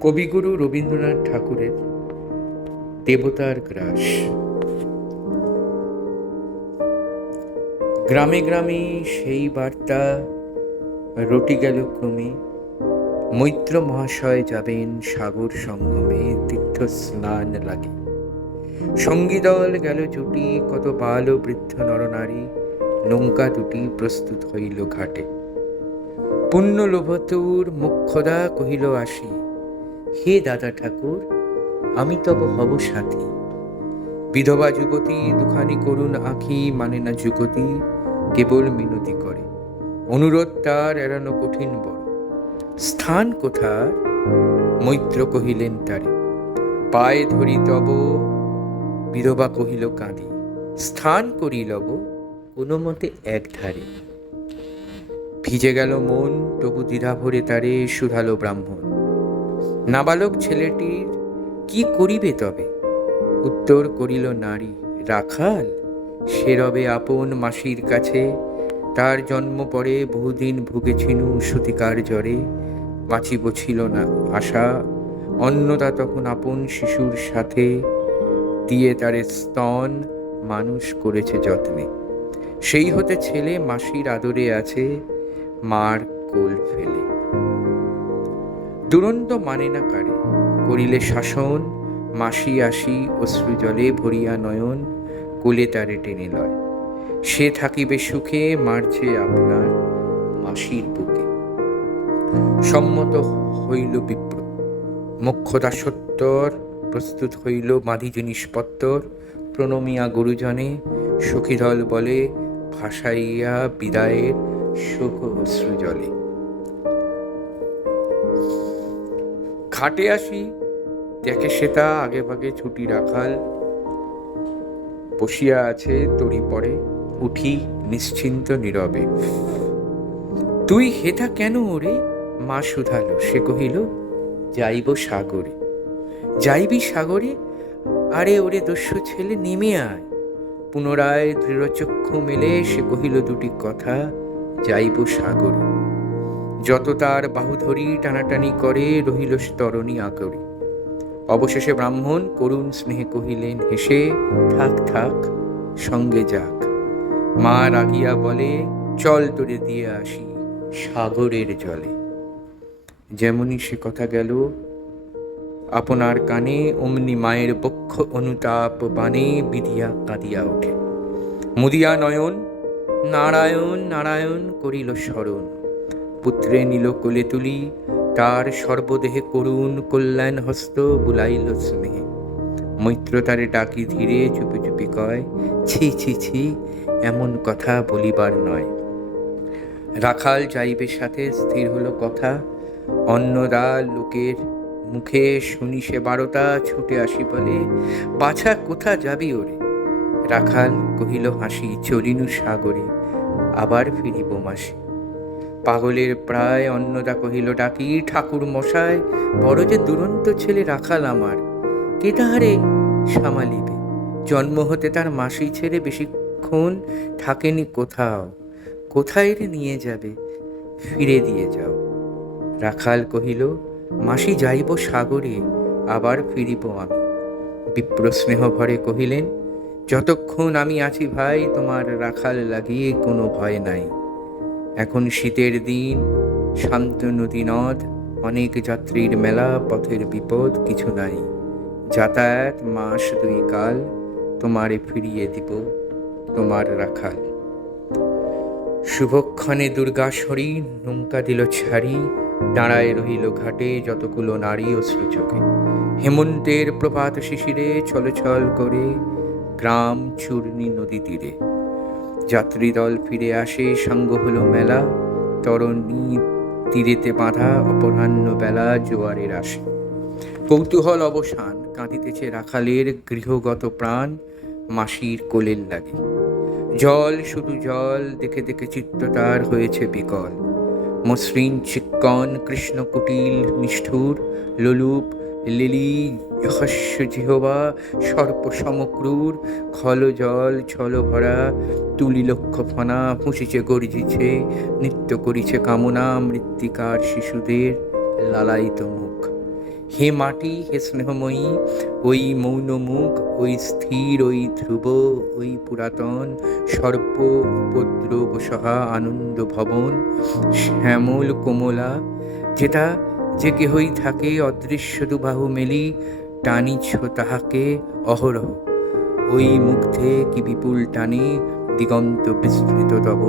কবিগুরু রবীন্দ্রনাথ ঠাকুরের দেবতার গ্রাস। গ্রামে গ্রামে সেই বার্তা রটি গেল ক্রমে। মৈত্র মহাশয় যাবেন সাগর সঙ্গমে, তীর্থ স্নান লাগে। সঙ্গী দল গেল জুটি, কত বাল ও বৃদ্ধ নরনারী নৌকা দুটি প্রস্তুত হইল ঘাটে। পুণ্য লোভতুর মুখ্যদা কহিল আসি হে দাদা ঠাকুর, আমি তব হব সাথী। বিধবা যুবতী, দুখানি করুণ আঁখি মানে না যুগতি, কেবল মিনতি করে। অনুরোধ তার এড়ানো কঠিন বড়। স্থান কোথার? মৈত্র কহিলেন তারে। পায়ে ধরি তব, বিধবা কহিল কাঁদি স্থান করি লব, কোনো মতে এক ধারে ভিজে গেল মন, তবু দ্বিধা ভরে তারে শুধালো ব্রাহ্মণ। নাবালক ছেলেটির কি করিবে তবে? উত্তর করিল নারী, রাখাল, সে রবে আপন মাসির কাছে। তার জন্ম পরে বহুদিন ভুগেছিনু সতিকার জ্বরে। বাঁচিব ছিল না আশা, অন্নদা তখন আপন শিশুর সাথে। দিয়ে তারে স্তন মানুষ করেছে যত্নে। সেই হতে ছেলে মাসির আদরে আছে, মার কোল ফেলে। দুরন্ত মানে না কারে করিলে শাসন, মাসি আসি অশ্রু জলে ভরিয়া নয়ন, কোলে তারে টেনে লয়। সে থাকিবে সুখে, মারছে আপনার মাসির বুকে। সম্মত হইল বিপ্র মোক্ষদা সত্তর প্রস্তুত হইল মাধি জিনিসপত্তর প্রণমিয়া গুরুজনে সখীদল বলে ভাসাইয়া বিদায়ের শোক অশ্রু জলে ঘাটে আসি, দেখে সেটা আগে ভাগে ছুটি রাখাল বসিয়া আছে তরি পড়ে উঠি নিশ্চিন্ত নীরবে। তুই হেথা কেন ওরে? মা শুধালো। সে কহিল, যাইব সাগরে। যাইবি সাগরে? আরে ওরে দস্যু ছেলে, নেমে আয়। পুনরায় দৃঢ়চক্ষু মেলে সে কহিল দুটি কথা, যাইব সাগরে। যত তার বাহুধরি টানাটানি করে রহিল তরণী আকরে অবশেষে ব্রাহ্মণ করুণ স্নেহে কহিলেন, হেসে থাক থাক, সঙ্গে যাক। মা রাগিয়া বলে, চল তোরে দিয়ে আসি সাগরের জলে। যেমনই সে কথা গেল, আপনার কানে অমনি মায়ের বক্ষ অনুতাপ বানে বিধিয়া কাঁদিয়া ওঠে। মুদিয়া নয়ন, নারায়ণ নারায়ণ করিল স্মরণ পুত্রে নিল কোলে তুলি, তার সর্বদেহে করুণ কল্যাণ হস্ত বুলাইল স্নেহে। মৈত্র তারে ডাকি ধীরে, চুপি চুপি কয়, ছি ছি ছি, এমন কথা বলিবার নয়। রাখাল যাইবে সাথে, স্থির হলো কথা। অন্নদা লোকের মুখে শুনি সে বারোটা ছুটে আসি বলে, বাছা, কোথা যাবি ওরে? রাখাল কহিল, হাসি, চলিনু সাগরে, আবার ফিরিব মাসি। পাগলের প্রায় অন্নদা কহিল, ডাকি ঠাকুর মশায় বড় যে দুরন্ত ছেলে রাখাল আমার। কে তাহারে সামালিবে? জন্ম হতে তার মাসি ছেড়ে বেশিক্ষণ থাকেনি কোথাও। কোথায় রে নিয়ে যাবে? ফিরে দিয়ে যাও। রাখাল কহিল, মাসি যাইব সাগরে, আবার ফিরিব আমি। বিপ্র স্নেহ ভরে কহিলেন, যতক্ষণ আমি আছি ভাই, তোমার রাখাল লাগিয়ে কোনো ভয় নাই। এখন শীতের দিন, শান্ত নদী নদ অনেক যাত্রীর মেলা, পথের বিপদ কিছু নাই। যাতায়াত মাস দুই কাল, তোমারে ফিরিয়ে দিব তোমার রাখাল। শুভক্ষণে দুর্গাশ্বরী নৌকা দিল ছাড়ি, দাঁড়ায় রহিল ঘাটে যতগুলো নারী অশ্রু চোখে। হেমন্তের প্রভাত শিশিরে ছলছল করে গ্রাম চূর্ণী নদী তীরে। যাত্রীদল ফিরে আসে, সাঙ্গ হলো মেলা। তরণী তীরেতে বাঁধা, অপরাহ্ন বেলা জোয়ারের আসে। কৌতূহল অবসান, কাঁদিতেছে রাখালের গৃহগত প্রাণ, মাসির কোলের লাগে। জল, শুধু জল, দেখে দেখে চিত্ত তার হয়েছে বিকল। মসৃণ চিক্কন কৃষ্ণ কুটিল নিষ্ঠুর, লোলুপ লিলি হস্য জিহবা সর্প সমক্রূর খল জল, ছল ভরা, তুলি লক্ষ ফনা ফুঁসিছে গর্জিছে, নৃত্য করিছে কামনা, মৃত্তিকার শিশুদের লালায়িত মুখ। হে মাটি, হে স্নেহময়ী, ওই মৌন মুখ, ওই স্থির, ওই ধ্রুব, ওই পুরাতন, সর্প উপদ্রব সহা আনন্দ ভবন, শ্যামল কোমলা, যেটা যে কেহই থাকে অদৃশ্য দুবাহু মেলি, টানিছ তাহাকে অহরহ। ওই মুগ্ধে কি বিপুল টানে দিগন্ত বিস্তৃত তব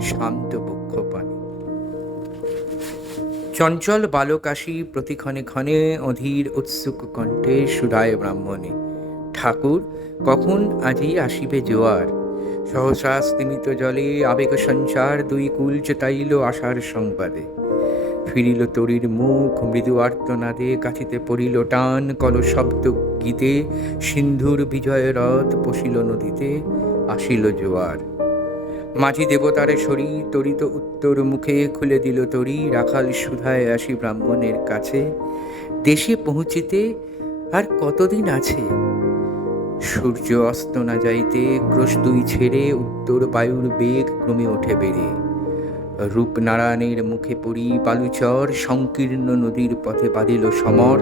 শান্ত বক্ষ পানি। চঞ্চল বালকাশী প্রতিক্ষণে ক্ষণে অধীর উৎসুক কণ্ঠে সুরায় ব্রাহ্মণে, ঠাকুর, কখন আজি আসিবে জোয়ার? সহসা স্তিমিত জলে আবেগ সঞ্চার দুই কুল চেতাইল আশার সংবাদে। ফিরিল তরির মুখ, মৃদু আর্তনাদে কাছিতে পড়িল টান কল শব্দ গীতে, সিন্ধুর বিজয় রথ পশিল নদীতে, আসিল জোয়ার। মাঝি দেবতারে সরি তরিত উত্তর মুখে খুলে দিল তরি, রাখাল সুধায় আসি ব্রাহ্মণের কাছে। দেশে পৌঁছিতে আর কতদিন আছে? সূর্য অস্ত না যাইতে ক্রোশ দুই ছেড়ে উত্তর বায়ুর বেগ ক্রমে ওঠে বেড়ে। রূপনারায়ণের মুখে পড়ি বালুচর, সংকীর্ণ নদীর পথে বাঁধিল সমর,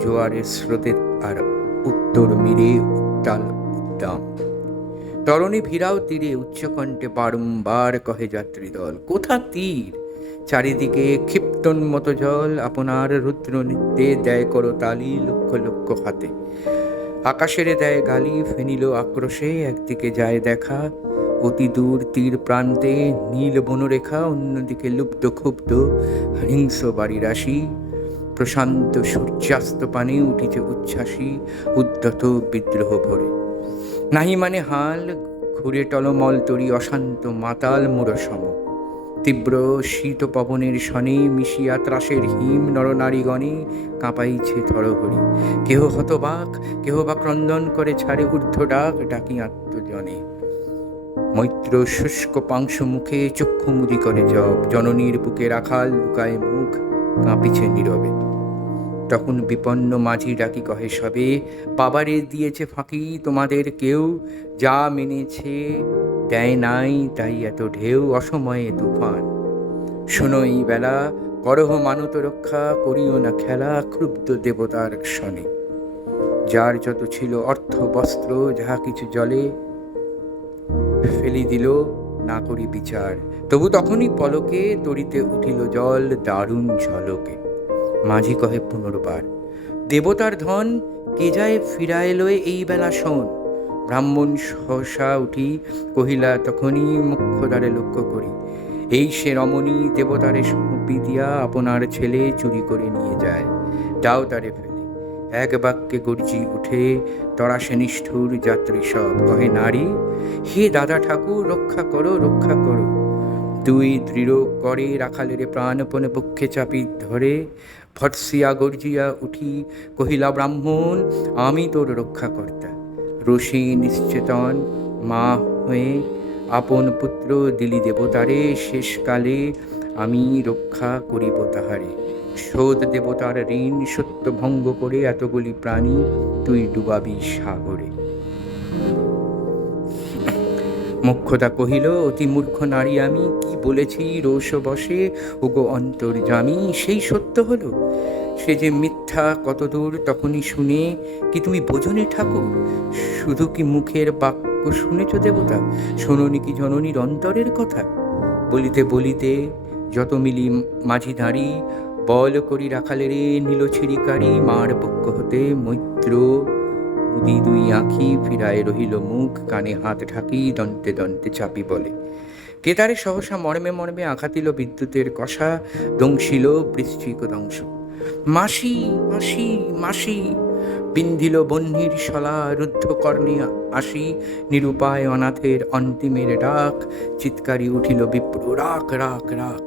জোয়ারের স্রোতে আর উত্তর মিরে উত্তাল উদ্দাম। তরণী ভিড়াও তীরে, উচ্চকণ্ঠে বারংবার কহে যাত্রী দল, কোথা তীর? চারিদিকে ক্ষিপ্তন্মত জল, আপনার রুদ্র নৃত্যে দেয় করো তালি লক্ষ লক্ষ হাতে। আকাশের দেয় গালি, ফেনিল আক্রোশে, একদিকে যায় দেখা অতি দূর তীর প্রান্তে নীল বনরেখা অন্যদিকে লুপ্ত ক্ষুব্ধ হিংস বাড়ি রাশি প্রশান্ত সূর্যাস্ত পানে উঠিছে উচ্ছ্বাসী উদ্যত বিদ্রোহ ভরে। নাহি মানে হাল, ঘুরে টলমল তরি অশান্ত মাতাল মুরসম তীব্র শীত পবনের শনে মিশিয়া ত্রাসের হিম নরনারীগণে কাঁপাইছে থরহরি। কেহ হতবাক, কেহ বা ক্রন্দন করে ছাড়ে ঊর্ধ্ব ডাক ডাকি আত্মজনে। মৈত্র শুষ্ক পাংশ মুখে চক্ষু মুদি করে জব। জননীর বুকে রাখাল লুকায় মুখ, কাঁপিছে নীরবে। তখন বিপন্ন মাঝি ডাকি কহে, সবে পাবারে দিয়েছে ফাঁকি তোমাদের কেউ, যা মেনেছে দেয় নাই তাই এত ঢেউ অসময়ে তুফান। শোনো এই বেলা, করহ মানত রক্ষা, করিও না খেলা ক্ষুব্ধ দেবতার ক্ষণে যার যত ছিল অর্থ বস্ত্র যাহা কিছু জলে ফেলি দিল, না করি বিচার। তবু তখনই পলকে তরিতে উঠিল জল, দারুণ ঝলকে। মাঝি কহে পুনর্বার, দেবতার ধন কে যায় ফিরায় এই বেলা শোন? ব্রাহ্মণ সহসা উঠি, কহিলা, তখনই মুখ্যদ্বারে লক্ষ্য করি। এই সে রমণী দেবতারে সঁপি দিয়া আপনার ছেলে চুরি করে নিয়ে যায়। দাও তারে এক বাক্যে গর্জি উঠে তরাসে নিষ্ঠুর যাত্রী সব। কহে, নারী, হে দাদা ঠাকুর, রক্ষা করো রক্ষা করো দুই দৃঢ় করে রাখালের প্রাণপণে পক্ষে চাপি ধরে ভটসিয়া গর্জিয়া উঠি, কহিলা, ব্রাহ্মণ, আমি তোর রক্ষাকর্তা। রশি নিশ্চেতন, মা হয়ে আপন পুত্র দিলি দেবতারে, শেষকালে আমি রক্ষা করিব তাহারে। শোধ দেবতার ঋণ সত্য ভঙ্গ করে এতগুলি প্রাণী তুই ডুবাবি সাগরে। মুখ্যতা কহিল, অতি মূর্খ নারী আমি, কি বলেছি রোষ বসে ওগো অন্তর্জামী সেই সত্য হলো? সে যে মিথ্যা কতদূর তখনই শুনে, কি তুমি বোঝনি ঠাকুর? শুধু কি মুখের বাক্য শুনেছ দেবতা? শোনি কি জননীর অন্তরের কথা? বলিতে বলিতে যত মিলি মাঝি দাঁড়ি বল করি রাখালে রে নীল ছিড়িকারি মার পক্ষ হতে মৈত্র। মুদি দুই আঁখি ফিরায় রহিল মুখ, কানে হাত ঢাকি দন্তে দন্তে চাপি বলে। কেতারে সহসা মর্মে মর্মে আঘাতিল বিদ্যুতের কষা, দংশিল বৃশ্চিক দংশ। মাসি মাসি মাসি বিন্ধিল বহ্নির শলা রুদ্ধ কর্ণে আসি, নিরুপায় অনাথের অন্তিমের ডাক। চিৎকারি উঠিল বিপ্র, রাখ রাখ রাখ।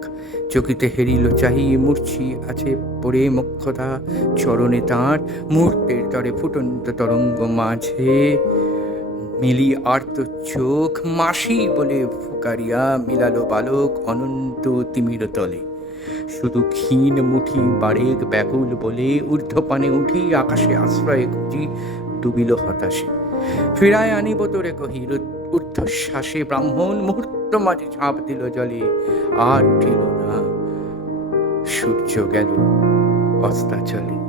চকিতে হেরিল চাহি, মূর্ছি আছে পড়ে মুখ্যতা চরণে তাঁর মুহূর্তের তরে ফুটন্ত তরঙ্গ মাঝে। মিলি আর্ত চোখ মাসি বলে ফুকারিয়া, মিলালো বালক অনন্ত তিমির তলে। শুধু ক্ষীণ মুঠি বারেক ব্যাকুল বলে ঊর্ধ্বপানে উঠি আকাশে আশ্রয় খুঁজি ডুবিল হতাশে। ফিরায় আনিব তোরে কহি ঊর্ধ্বশ্বাসে ব্রাহ্মণ, মুহূর্ত মাঝে ঝাঁপ দিল জলে, আর উঠিল না। সূর্য গেল, অস্তাচলে।